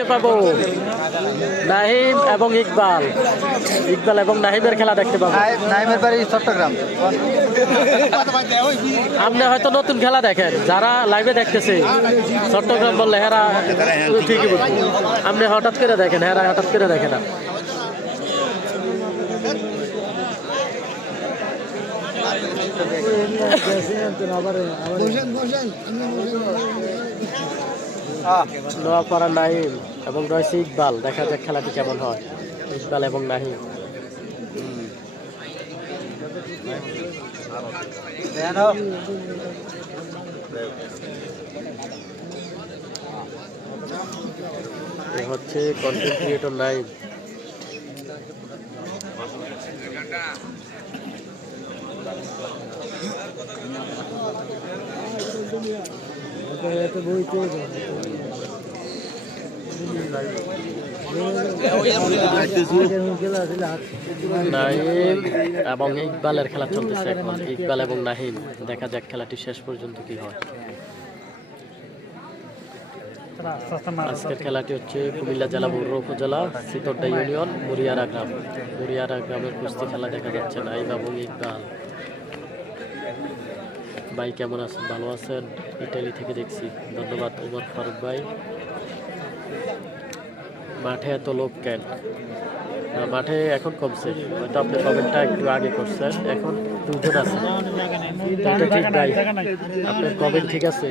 দেখতে পাবো নাহিম এবং ইকবাল, ইকবাল এবং নাহিমের খেলা দেখতে পাবো। নাহিমের বাড়ি চট্টগ্রাম। আপনি হয়তো নতুন খেলা দেখেন, যারা লাইভে দেখতেছে চট্টগ্রাম বললে হেরা ঠিকই বলবো, আপনি হঠাৎ করে দেখেন, হেরা হঠাৎ করে দেখে না। নোয়াপাড়া নাহিম এবং রয়েছে ইকবাল, দেখা যাক খেলাটি কেমন হয়। ইকবাল এবং নাহিম এ হচ্ছে কন্টেন্ট ক্রিয়েটর নাহিম। নাহিম এবং ইকবালের খেলা চলতেছে এখন, ইকবাল এবং নাহিম, দেখা যাক খেলাটি শেষ পর্যন্ত কি হয়। আজকের খেলাটি হচ্ছে কুমিল্লা জেলা বড়ুয়া উপজেলা সিতরডা ইউনিয়ন মুরিয়ারা গ্রাম। মুরিয়ারা গ্রামের কুস্তি খেলা দেখা যাচ্ছে নাহিম এবং ইকবাল। ভাই কেমন আছেন? ভালো আছেন? ইটালি থেকে দেখছি, ধন্যবাদ ওমর ফারুক ভাই। মাঠে এত লোক কেন? মাঠে এখন কমছে, হয়তো আপনি কমেন্টটা একটু আগে করছেন, এখন দুজন আছে, এটা ঠিক ভাই, আপনার কমেন্ট ঠিক আছে।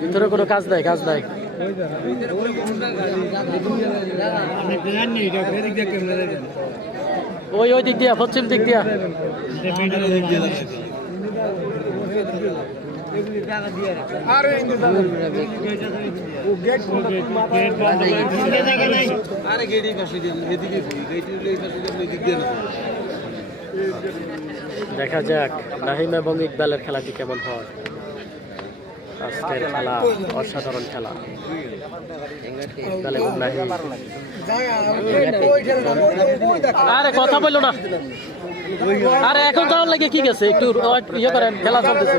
ভিতরে কোনো কাজ নাই, কাজ নাই। ওই ওই দিক দিয়া, পশ্চিম দিক দিয়া। দেখা যাক নাহিম এবং ইকবালের খেলাটি কেমন হয়। আজকের খেলা অসাধারণ খেলা, ইকবাল এবং নাহিম। আরে কথা বললো না, আরে এখন যাওয়ার লাগে কি গেছে, একটু ইয়ে করেন, খেলা চলতেছে।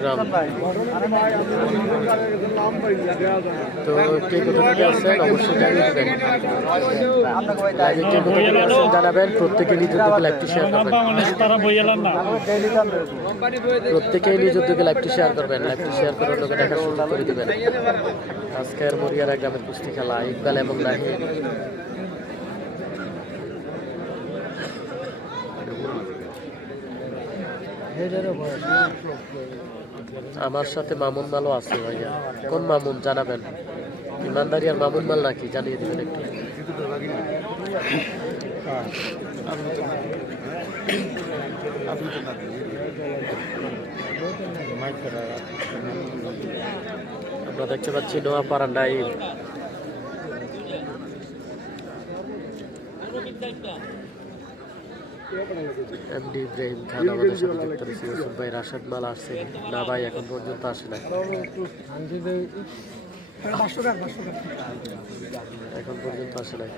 গ্রাম তো কে কোথা থেকে আসছেন অবশ্যই জানাবেন। প্রত্যেকে নিজ উদ্যোগে লাইভটি শেয়ার করবেন, প্রত্যেকেই নিজ উদ্যোগে লাইভটি শেয়ার করবেন, লাইভটি শেয়ার করার লোকে দেখা সুযোগ করে দিবেন। আজকের মুরিয়ারা গ্রামের কুস্তি খেলা, ইকবাল এবং নাহিম। আমার সাথে মামুন মালও আছে ভাইয়া, কোন মামুন জানাবেন? ইমানদারি আর মামুন মাল নাকি জানিয়ে দেবেন একটু। আমরা দেখতে পাচ্ছি নোয়াপাড়া নাহিম। এমডি ইব্রাহিম খান আমাদের সাথে যুক্ত রয়েছে। ইউসুফ ভাই, রাশেদ মাল আসছে না? ভাই এখন পর্যন্ত আসে না, এখন পর্যন্ত আসে নাই।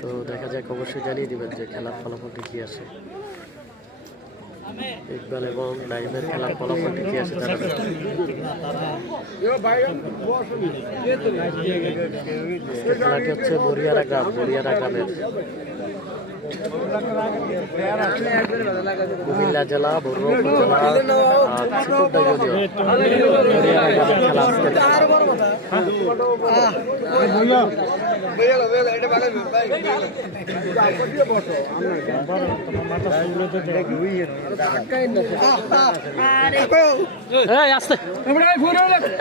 তো দেখা যাক, অবশ্যই জানিয়ে দিবেন যে খেলার ফলাফলটি কি আসে। ইকবাল এবং নাহিমের খেলার ফলাফলটি কি আসে জানাবেন। খেলাটি হচ্ছে মুরিয়ারা গ্রাম, মুরিয়ারা গ্রামের কুমিল্লা জেলা বড়ুয়া উপজেলা সিতরডা ইউনিয়ন মুরিয়ারা গ্রামের খেলা আজকে।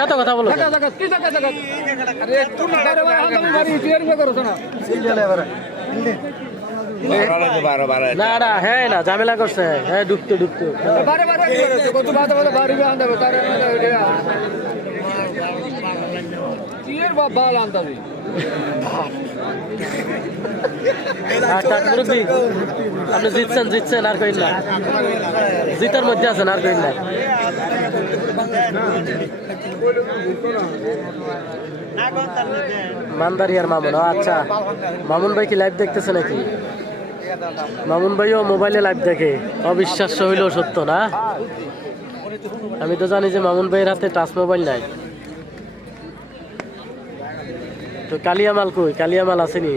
এত কথা বলো না না, হ্যাঁ না ঝামেলা করছে, হ্যাঁ ডুবতো ডুবতো। আপনি জিতছেন আর কইন না, জিতার মধ্যে আছেন আর কইন না। মান্দারিয়ার মামুন, আচ্ছা মামুন ভাই কি লাইভ দেখতেছে নাকি? মামুন ভাইও মোবাইলে লাইভ দেখে, অবিশ্বাস্য হইলেও সত্য না। আমি তো জানি যে মামুন ভাইয়ের হাতে টাচ মোবাইল নাই। তো কালিয়ামাল কই? কালিয়ামাল আসেনি?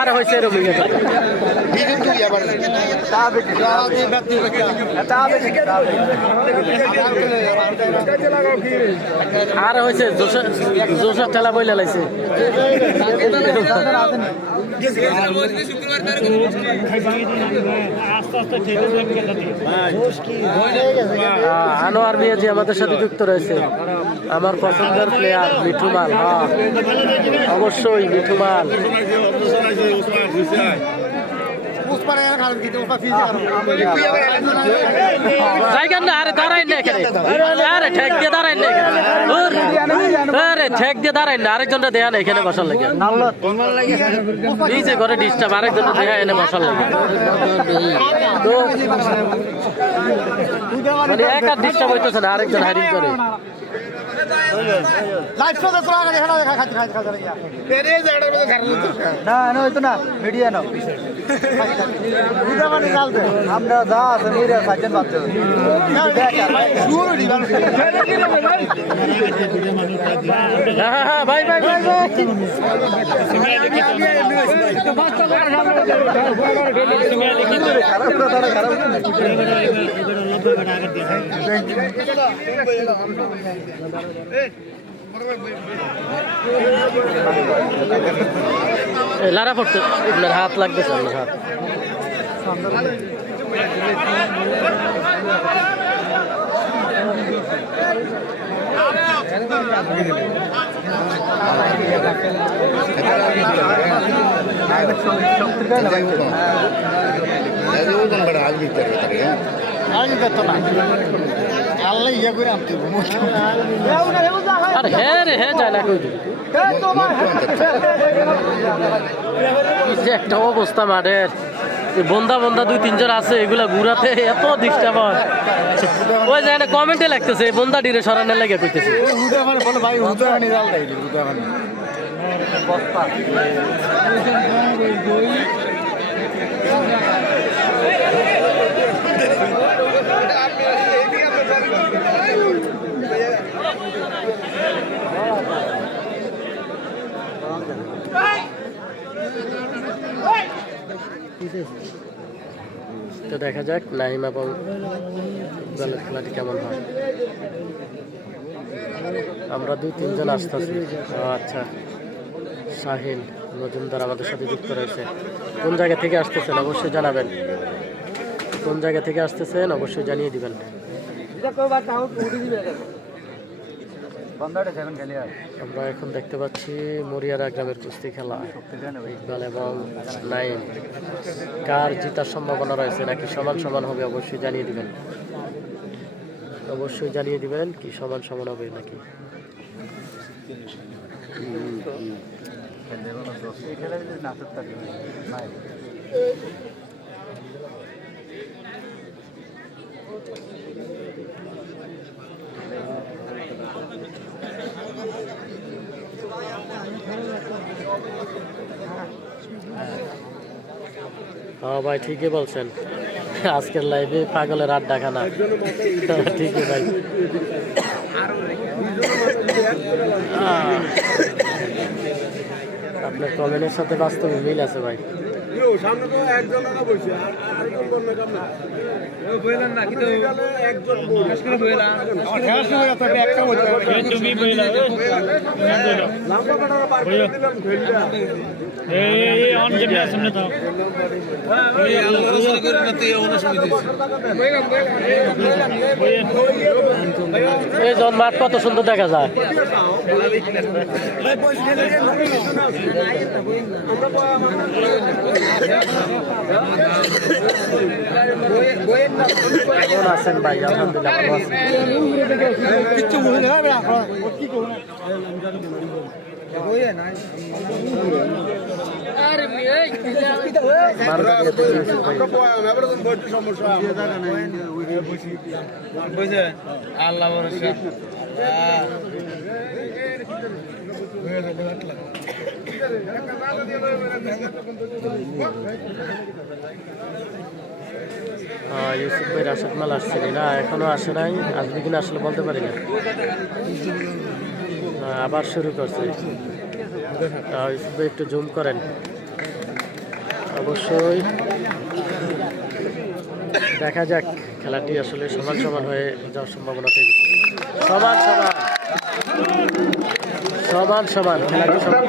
আর হয়েছে আর হয়েছে জোসার ঠেলা বইলে লাইছে। আনোয়ার মিয়াজি আমাদের সাথে যুক্ত রয়েছে, আমার পছন্দের প্লেয়ার মিঠু মাল। হ্যাঁ অবশ্যই মিঠু মাল। আরে দাঁড়াই না এখানে, আরে ঠেক দিয়ে দাঁড়াই না এখানে, আরে ঠেক দিয়ে দাঁড়াই না, আরেকজনটা দেয়া না এখানে বসার লাগে। নিচে ঘরে ডিস্টার্ব, আরেকজনটা দেয়া এনে বসার লাগে। তো মানে এক আর ডিস্টার্ব হইতেছে না, আরেকজন হাইরিং করে। আমরা যা আছে ভাই ভাই ভাই লারা পড়তে আপনার হাত লাগতেছে, আপনার হাত। আর হ্যাঁ রে হ্যাঁ যায় না কই যে একটা অবস্থা মাঠের। বন্ধা বন্ধা 2-3 জন আছে, এগুলা ঘুরাতে এত ডিস্টার্ব হয়। ওই যে কমেন্টে লাগতেছে বন্ধা ডিরে সরানোর লাগে কইতেছে। তো দেখা যাক নাইম এবং ইকবালের খেলাটি কেমন হয়। আমরা 2-3 জন আসতেছি। আচ্ছা শাহিন মজুমদার আমাদের সাথে যুক্ত রয়েছে। কোন জায়গা থেকে আসতেছেন অবশ্যই জানাবেন, কোন জায়গা থেকে আসতেছেন অবশ্যই জানিয়ে দিবেন। আমরা এখন দেখতে পাচ্ছি মরিয়ারা গ্রামের কুস্তি খেলা, ইকবাল এবং নাইম। কার জিতার সম্ভাবনা রয়েছে নাকি সমান সমান হবে অবশ্যই জানিয়ে দিবেন, অবশ্যই জানিয়ে দিবেন কি সমান সমান হবে নাকি। হ্যাঁ ভাই ঠিকই বলছেন, আজকের লাইভে পাগলের আড্ডা খানা। ঠিকই ভাই, আপনার কমেন্টের সাথে বাস্তবে মিল আছে ভাই। এই জন মাঠ কত সুন্দর দেখা যায়। কেমন আছেন ভাই? আলহামদুলিল্লাহ ভালো আছেন। আল্লাহ ভরসা ইউসুফ ভাই রাশেদ মাল আসছে না, এখনো আসে নাই, আসবে কিনা আসলে বলতে পারি না। আবার শুরু করছে। ইউসুফ ভাই একটু জুম করেন। অবশ্যই দেখা যাক, খেলাটি আসলে সমান সমান হয়ে যাওয়ার সম্ভাবনা থেকে সমান সমান সমান সমান খেলাটি সমান।